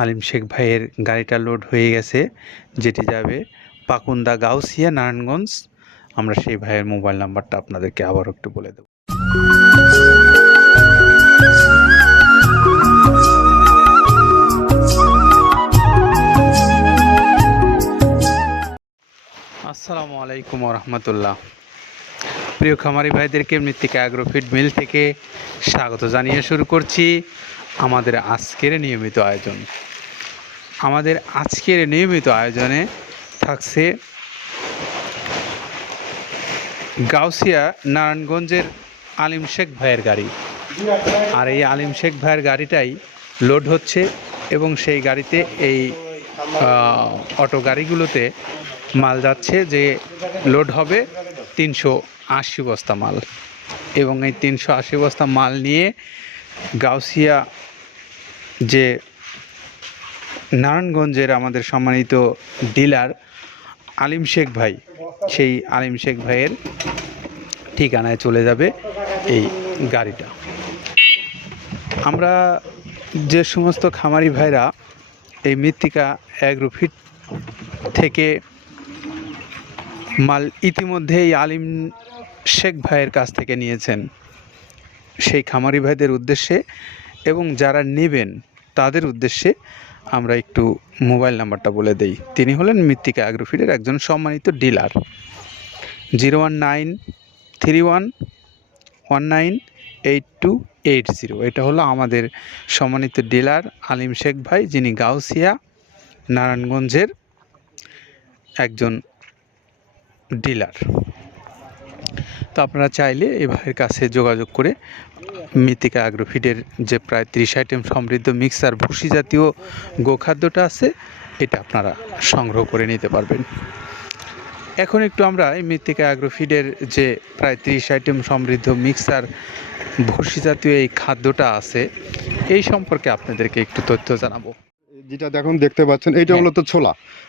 আলিম শেখ ভাইয়ের গাড়িটা লোড হয়ে গেছে, যেটি যাবে পাকুন্দা গাউসিয়া, নারায়ণগঞ্জ। আমরা সেই ভাইয়ের মোবাইল নাম্বারটা আপনাদেরকে আবার একটু বলে দেব। আসসালামু আলাইকুম রহমতুল্লাহ প্রিয় খামারি ভাইদেরকে, মৃত্তিকা অ্যাগ্রোফিড মিল থেকে স্বাগত জানিয়ে শুরু করছি। আমাদের আজকের নিয়মিত আয়োজন। আমাদের আজকের নিয়মিত আয়োজনে থাকছে গাউসিয়া নারায়ণগঞ্জের আলিম শেখ ভাইয়ের গাড়ি। আর এই আলিম শেখ ভাইয়ের গাড়িটাই লোড হচ্ছে এবং সেই গাড়িতে এই অটো গাড়িগুলোতে মাল যাচ্ছে যে লোড হবে তিনশো আশি বস্তা মাল। এবং এই তিনশো আশি বস্তা মাল নিয়ে গাউসিয়া যে নারায়ণগঞ্জের আমাদের সম্মানিত ডিলার আলিম শেখ ভাই, সেই আলিম শেখ ভাইয়ের ঠিকানায় চলে যাবে এই গাড়িটা। আমরা যে সমস্ত খামারি ভাইরা এই মৃত্তিকা অ্যাগ্রোফিট থেকে মাল ইতিমধ্যেই আলিম শেখ ভাইয়ের কাছ থেকে নিয়েছেন, সেই খামারি ভাইদের উদ্দেশ্যে এবং যারা নেবেন, তাদের উদ্দেশ্যে আমরা একটু মোবাইল নাম্বারটা বলে দেই। তিনি হলেন মৃত্তিকা অ্যাগ্রোফিডের একজন সম্মানিত dealer. Zero one nine three one one nine eight two eight zero. এটা হলো আমাদের সম্মানিত ডিলার আলিম শেখ ভাই, যিনি গাউসিয়া, নারায়ণগঞ্জের একজন ডিলার। তো আপনারা চাইলে এই ভাইয়ের কাছে যোগাযোগ করে মৃত্তিকা অ্যাগ্রোফিডের যে প্রায় ত্রিশ আইটেম সমৃদ্ধ মিক্সার ভুসি জাতীয় গোখাদ্যটা আছে এটা আপনারা সংগ্রহ করে নিতে পারবেন। এখন একটু আমরা এই মৃত্তিকা অ্যাগ্রোফিডের যে প্রায় ত্রিশ আইটেম সমৃদ্ধ মিক্সার ভুসি জাতীয় এই খাদ্যটা আছে এই সম্পর্কে আপনাদেরকে একটু তথ্য জানাব। যেটা দেখুন দেখতে পাচ্ছেন এইটা হ্যাঁ। হলো তো ছোলা।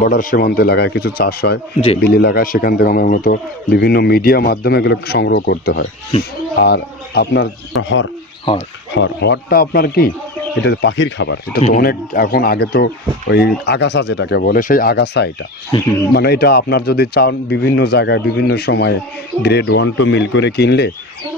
বর্ডার সীমান্ত এলাকায় কিছু চাষ হয় যে বিল এলাকায় সেখান থেকে আমরা মূলত বিভিন্ন মিডিয়া মাধ্যমে এগুলো সংগ্রহ করতে হয়। আর আপনার হর হর। হর হরটা আপনার কি? এটা পাখির খাবার এটা তো অনেক এখন আগে তো ওই আগাছা যেটাকে বলে সেই আগাছা এটা। মানে এটা আপনার যদি চান বিভিন্ন জায়গায় বিভিন্ন সময়ে গ্রেড ওয়ান টু মিল করে কিনলে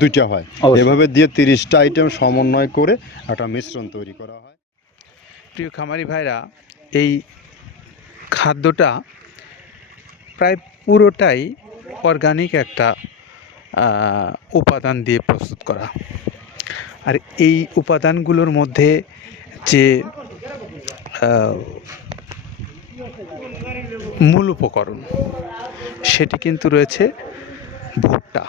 দুইটা হয়। এভাবে দিয়ে তিরিশটা আইটেম সমন্বয় করে একটা মিশ্রণ তৈরি করা হয়। প্রিয় খামারি ভাইরা এই খাদ্যটা প্রায় পুরোটাই অর্গানিক একটা উপাদান দিয়ে প্রস্তুত করা। আর এই উপাদানগুলোর মধ্যে যে মূল উপকরণ সেটি কিন্তু রয়েছে ভুট্টা।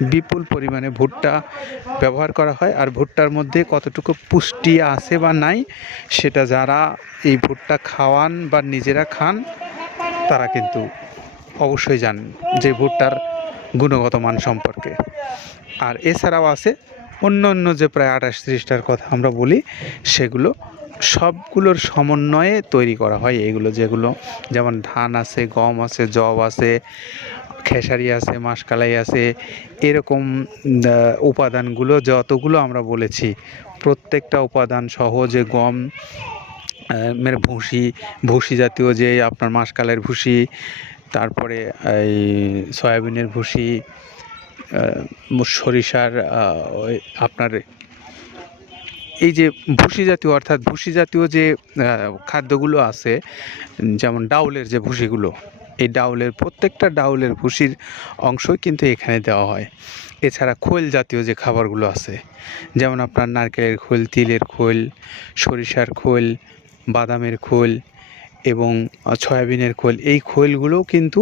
বিপুল পরিমাণে ভুট্টা ব্যবহার করা হয়। আর ভুট্টার মধ্যে কতটুকু পুষ্টি আছে বা নাই, সেটা যারা এই ভুট্টা খাওয়ান বা নিজেরা খান, তারা কিন্তু অবশ্যই জানেন যে ভুট্টার গুণগত মান সম্পর্কে। আর এছাড়াও আছে অন্য অন্য যে প্রায় আঠাশ ত্রিশটার কথা আমরা বলি, সেগুলো সবগুলোর সমন্বয়ে তৈরি করা হয়। এগুলো যেগুলো, যেমন ধান আছে, গম আছে জব আছে খেসারি আছে মাসকালাই আছে, এরকম উপাদানগুলো, যতগুলো আমরা বলেছি, প্রত্যেকটা উপাদান সহ যে গম মানে ভুসি ভুসি জাতীয় যে আপনার মাসকালের ভুসি, তারপরে এই সয়াবিনের ভুসি সরিষার আপনার এই যে ভুসি জাতীয়, অর্থাৎ ভুসি জাতীয় যে খাদ্যগুলো আছে, যেমন ডাউলের যে ভুসিগুলো এই ডাউলের প্রত্যেকটা ডাউলের ভুসির অংশই কিন্তু এখানে দেওয়া হয়। এছাড়া খোল জাতীয় যে খাবারগুলো আছে, যেমন আপনার নারকেলের খোল, তিলের খোল, সরিষার খোল, বাদামের খোল এবং সয়াবিনের খোল, এই খোলগুলোও কিন্তু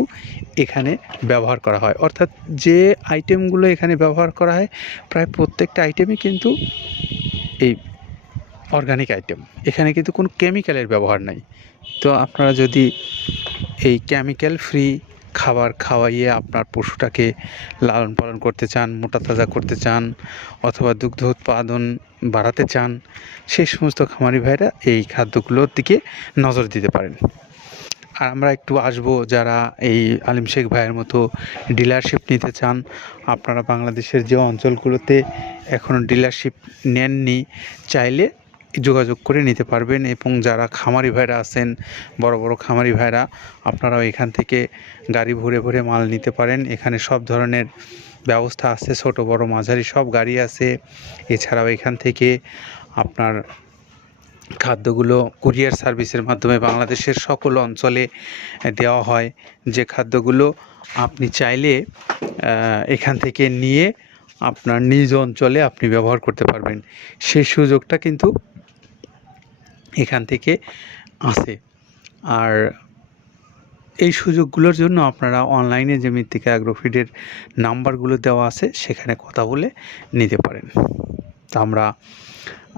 এখানে ব্যবহার করা হয়। অর্থাৎ যে আইটেমগুলো এখানে ব্যবহার করা হয়, প্রায় প্রত্যেকটা আইটেমই কিন্তু এই অর্গানিক আইটেম এখানে কিন্তু কোনো কেমিক্যালের ব্যবহার নাই। তো আপনারা যদি এই কেমিক্যাল ফ্রি খাবার খাওয়াইয়ে আপনার পশুটাকে লালন পালন করতে চান, মোটা তাজা করতে চান, অথবা দুগ্ধ উৎপাদন বাড়াতে চান, সেই সমস্ত খামারি ভাইরা এই খাদ্যগুলোর দিকে নজর দিতে পারেন। আর আমরা একটু আসব যারা এই আলিম শেখ ভাইয়ের মতো ডিলারশিপ নিতে চান। আপনারা বাংলাদেশের যে অঞ্চলগুলোতে এখনও ডিলারশিপ নেননি, চাইলে যোগাযোগ করে নিতে পারবেন এবং যারা খামারি ভাইরা আছেন, বড় বড় খামারি ভাইরা, আপনারাও এখান থেকে গাড়ি ভরে ভরে মাল নিতে পারেন। এখানে সব ধরনের ব্যবস্থা আছে, ছোট, বড়, মাঝারি সব গাড়ি আছে। এছাড়াও এখান থেকে আপনার খাদ্যগুলো কুরিয়ার সার্ভিসের মাধ্যমে বাংলাদেশের সকল অঞ্চলে দেওয়া হয়। যে খাদ্যগুলো আপনি চাইলে এখান থেকে নিয়ে আপনার নিজ অঞ্চলে আপনি ব্যবহার করতে পারবেন। সেই সুযোগটা কিন্তু এখান থেকে আসে। আর এই সুযোগগুলোর জন্য আপনারা অনলাইনে যে মৃত্তিকা অ্যাগ্রোফিডের নাম্বারগুলো দেওয়া আছে, সেখানে কথা বলে নিতে পারেন। তো আমরা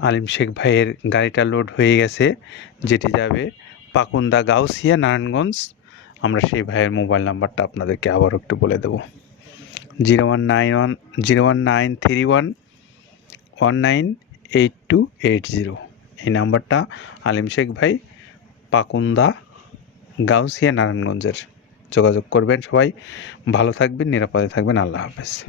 আলিম শেখ ভাইয়ের গাড়িটা লোড হয়ে গেছে, যেটি যাবে পাকুন্দা গাউসিয়া, নারায়ণগঞ্জ। আমরা সেই ভাইয়ের মোবাইল নাম্বারটা আপনাদেরকে আবার একটু বলে দেব। Zero one nine one, zero one nine three one one nine eight two eight zero. এই নাম্বারটা আলিম শেখ ভাই পাকুন্দা, গাউসিয়া, নারায়ণগঞ্জের। যোগাযোগ করবেন সবাই। ভালো থাকবেন, নিরাপদে থাকবেন। আল্লাহ হাফেজ।